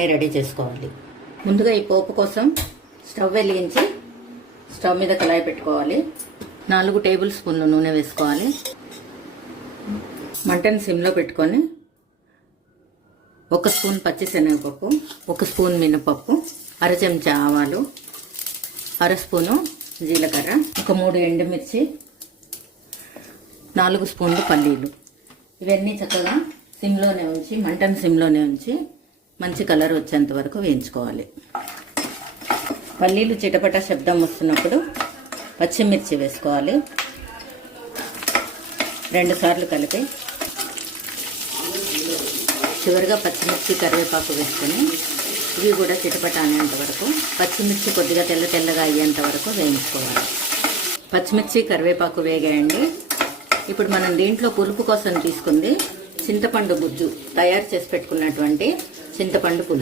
అన్నీ రెడీ చేసుకోవాలి. ముందుగా ఈ పోపు కోసం స్టవ్ వెలిగించి స్టవ్ మీద కళాయి పెట్టుకోవాలి. 4 టేబుల్ స్పూన్లు నూనె వేసుకోవాలి. మంటను సిమ్లో పెట్టుకొని 1 స్పూన్ పచ్చిశనగపప్పు, 1 స్పూన్ మినపప్పు, 1/2 చెంచా ఆవాలు, 1/2 స్పూను జీలకర్ర, 3 ఎండుమిర్చి, 4 స్పూన్లు పల్లీలు. ఇవన్నీ చక్కగా సిమ్లోనే ఉంచి మంటను సిమ్లోనే ఉంచి మంచి కలర్ వచ్చేంత వరకు వేయించుకోవాలి. పల్లీలు చిటపట శబ్దం వస్తున్నప్పుడు పచ్చిమిర్చి వేసుకోవాలి. 2 సార్లు కలిపి చివరిగా పచ్చిమిర్చి కరివేపాకు వేసుకొని ఇవి కూడా చిటపట అనేంత వరకు, పచ్చిమిర్చి కొద్దిగా తెల్లగా అయ్యేంత వరకు వేయించుకోవాలి. పచ్చిమిర్చి కరివేపాకు వేగాయండి. ఇప్పుడు మనం దీంట్లో పులుపు కోసం తీసుకుంది చింతపండు గుజ్జు, తయారు చేసి పెట్టుకున్నటువంటి చింతపండు పులుసు.